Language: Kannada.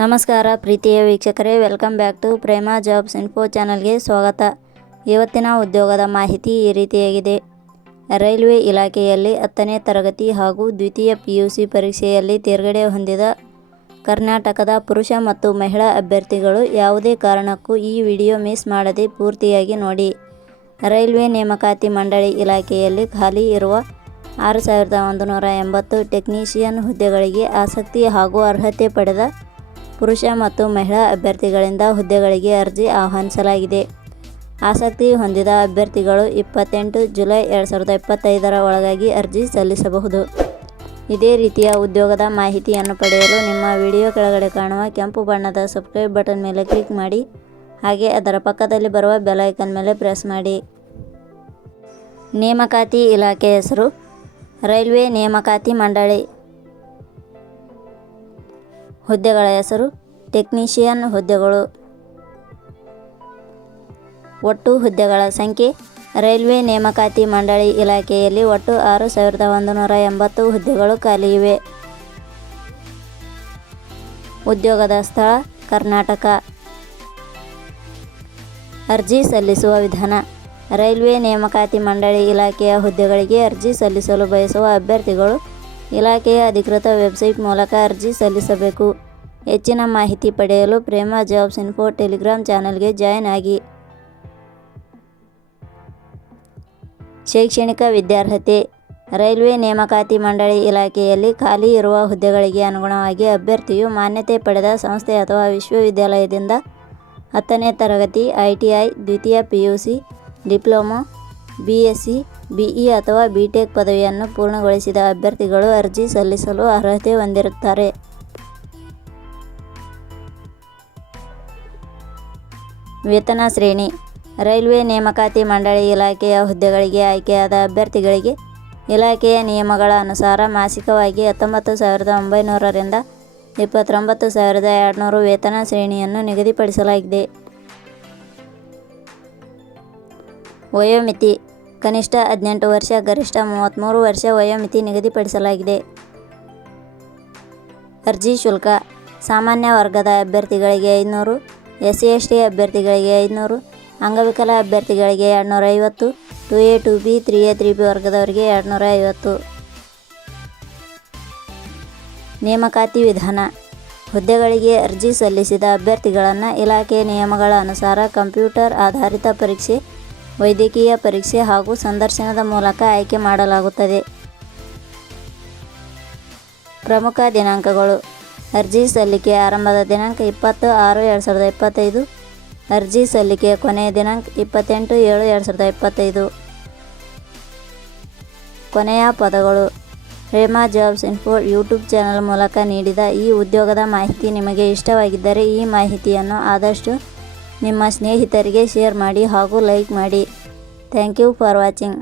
ನಮಸ್ಕಾರ ಪ್ರೀತಿಯ ವೀಕ್ಷಕರೇ, welcome back to Prema jobs info ಚಾನಲ್ಗೆ ಸ್ವಾಗತ. ಇವತ್ತಿನ ಉದ್ಯೋಗದ ಮಾಹಿತಿ ಈ ರೀತಿಯಾಗಿದೆ. ರೈಲ್ವೆ ಇಲಾಖೆಯಲ್ಲಿ 10ನೇ ತರಗತಿ ಹಾಗೂ ದ್ವಿತೀಯ PUC ಪರೀಕ್ಷೆಯಲ್ಲಿ ತೇರ್ಗಡೆ ಹೊಂದಿದ ಕರ್ನಾಟಕದ ಪುರುಷ ಮತ್ತು ಮಹಿಳಾ ಅಭ್ಯರ್ಥಿಗಳು ಯಾವುದೇ ಕಾರಣಕ್ಕೂ ಈ ವಿಡಿಯೋ ಮಿಸ್ ಮಾಡದೆ ಪೂರ್ತಿಯಾಗಿ ನೋಡಿ. ರೈಲ್ವೆ ನೇಮಕಾತಿ ಮಂಡಳಿ ಇಲಾಖೆಯಲ್ಲಿ ಖಾಲಿ ಇರುವ 6180 ಟೆಕ್ನಿಷಿಯನ್ ಹುದ್ದೆಗಳಿಗೆ ಆಸಕ್ತಿ ಹಾಗೂ ಅರ್ಹತೆ ಪಡೆದ ಪುರುಷ ಮತ್ತು ಮಹಿಳಾ ಅಭ್ಯರ್ಥಿಗಳಿಂದ ಹುದ್ದೆಗಳಿಗೆ ಅರ್ಜಿ ಆಹ್ವಾನಿಸಲಾಗಿದೆ. ಆಸಕ್ತಿ ಹೊಂದಿದ ಅಭ್ಯರ್ಥಿಗಳು 28 ಜುಲೈ 2025 ಒಳಗಾಗಿ ಅರ್ಜಿ ಸಲ್ಲಿಸಬಹುದು. ಇದೇ ರೀತಿಯ ಉದ್ಯೋಗದ ಮಾಹಿತಿಯನ್ನು ಪಡೆಯಲು ನಿಮ್ಮ ವಿಡಿಯೋ ಕೆಳಗಡೆ ಕಾಣುವ ಕೆಂಪು ಬಣ್ಣದ ಸಬ್ಸ್ಕ್ರೈಬ್ ಬಟನ್ ಮೇಲೆ ಕ್ಲಿಕ್ ಮಾಡಿ, ಹಾಗೆ ಅದರ ಪಕ್ಕದಲ್ಲಿ ಬರುವ ಬೆಲ್ ಐಕಾನ್ ಮೇಲೆ ಪ್ರೆಸ್ ಮಾಡಿ. ನೇಮಕಾತಿ ಇಲಾಖೆ ಹೆಸರು ರೈಲ್ವೆ ನೇಮಕಾತಿ ಮಂಡಳಿ. ಹುದ್ದೆಗಳ ಹೆಸರು ಟೆಕ್ನಿಷಿಯನ್ ಹುದ್ದೆಗಳು. ಒಟ್ಟು ಹುದ್ದೆಗಳ ಸಂಖ್ಯೆ ರೈಲ್ವೆ ನೇಮಕಾತಿ ಮಂಡಳಿ ಇಲಾಖೆಯಲ್ಲಿ ಒಟ್ಟು 6180 ಹುದ್ದೆಗಳು ಖಾಲಿ ಇವೆ. ಉದ್ಯೋಗದ ಸ್ಥಳ ಕರ್ನಾಟಕ. ಅರ್ಜಿ ಸಲ್ಲಿಸುವ ವಿಧಾನ. ರೈಲ್ವೆ ನೇಮಕಾತಿ ಮಂಡಳಿ ಇಲಾಖೆಯ ಹುದ್ದೆಗಳಿಗೆ ಅರ್ಜಿ ಸಲ್ಲಿಸಲು ಬಯಸುವ ಅಭ್ಯರ್ಥಿಗಳು ಇಲಾಖೆಯ ಅಧಿಕೃತ ವೆಬ್ಸೈಟ್ ಮೂಲಕ ಅರ್ಜಿ ಸಲ್ಲಿಸಬೇಕು. ಹೆಚ್ಚಿನ ಮಾಹಿತಿ ಪಡೆಯಲು ಪ್ರೇಮಾ ಜಾಬ್ಸ್ ಇನ್ಫೋ ಟೆಲಿಗ್ರಾಮ್ ಚಾನಲ್ಗೆ ಜಾಯಿನ್ ಆಗಿ. ಶೈಕ್ಷಣಿಕ ವಿದ್ಯಾರ್ಹತೆ. ರೈಲ್ವೆ ನೇಮಕಾತಿ ಮಂಡಳಿ ಇಲಾಖೆಯಲ್ಲಿ ಖಾಲಿ ಇರುವ ಹುದ್ದೆಗಳಿಗೆ ಅನುಗುಣವಾಗಿ ಅಭ್ಯರ್ಥಿಯು ಮಾನ್ಯತೆ ಪಡೆದ ಸಂಸ್ಥೆ ಅಥವಾ ವಿಶ್ವವಿದ್ಯಾಲಯದಿಂದ 10ನೇ ತರಗತಿ, ITI, ದ್ವಿತೀಯ PUC, ಡಿಪ್ಲೊಮಾ, BSc, BE ಅಥವಾ BTech ಪದವಿಯನ್ನು ಪೂರ್ಣಗೊಳಿಸಿದ ಅಭ್ಯರ್ಥಿಗಳು ಅರ್ಜಿ ಸಲ್ಲಿಸಲು ಅರ್ಹತೆ ಹೊಂದಿರುತ್ತಾರೆ. ವೇತನ ಶ್ರೇಣಿ. ರೈಲ್ವೆ ನೇಮಕಾತಿ ಮಂಡಳಿ ಇಲಾಖೆಯ ಹುದ್ದೆಗಳಿಗೆ ಆಯ್ಕೆಯಾದ ಅಭ್ಯರ್ಥಿಗಳಿಗೆ ಇಲಾಖೆಯ ನಿಯಮಗಳ ಅನುಸಾರ ಮಾಸಿಕವಾಗಿ 19,900 ರಿಂದ 29,200 ವೇತನ ಶ್ರೇಣಿಯನ್ನು ನಿಗದಿಪಡಿಸಲಾಗಿದೆ. ವಯೋಮಿತಿ. ಕನಿಷ್ಠ 18 ವರ್ಷ, ಗರಿಷ್ಠ 33 ವರ್ಷ ವಯೋಮಿತಿ ನಿಗದಿಪಡಿಸಲಾಗಿದೆ. ಅರ್ಜಿ ಶುಲ್ಕ. ಸಾಮಾನ್ಯ ವರ್ಗದ ಅಭ್ಯರ್ಥಿಗಳಿಗೆ 500, SC/ST ಅಭ್ಯರ್ಥಿಗಳಿಗೆ 500, ಅಂಗವಿಕಲ ಅಭ್ಯರ್ಥಿಗಳಿಗೆ 250, 2A, 2B, 3A, 3B ವರ್ಗದವರಿಗೆ 250. ನೇಮಕಾತಿ ವಿಧಾನ. ಹುದ್ದೆಗಳಿಗೆ ಅರ್ಜಿ ಸಲ್ಲಿಸಿದ ಅಭ್ಯರ್ಥಿಗಳನ್ನು ಇಲಾಖೆ ನಿಯಮಗಳ ಅನುಸಾರ ಕಂಪ್ಯೂಟರ್ ಆಧಾರಿತ ಪರೀಕ್ಷೆ, ವೈದ್ಯಕೀಯ ಪರೀಕ್ಷೆ ಹಾಗೂ ಸಂದರ್ಶನದ ಮೂಲಕ ಆಯ್ಕೆ ಮಾಡಲಾಗುತ್ತದೆ. ಪ್ರಮುಖ ದಿನಾಂಕಗಳು. ಅರ್ಜಿ ಸಲ್ಲಿಕೆ ಆರಂಭದ ದಿನಾಂಕ 20/6/2025. ಅರ್ಜಿ ಸಲ್ಲಿಕೆ ಕೊನೆಯ ದಿನಾಂಕ 28/7/2025. ಕೊನೆಯ ಪದಗಳು. Prema jobs info YouTube channel ಮೂಲಕ ನೀಡಿದ ಈ ಉದ್ಯೋಗದ ಮಾಹಿತಿ ನಿಮಗೆ ಇಷ್ಟವಾಗಿದ್ದರೆ ಈ ಮಾಹಿತಿಯನ್ನು ಆದಷ್ಟು ನಿಮ್ಮ ಸ್ನೇಹಿತರಿಗೆ ಶೇರ್ ಮಾಡಿ ಹಾಗೂ ಲೈಕ್ ಮಾಡಿ. Thank you for watching.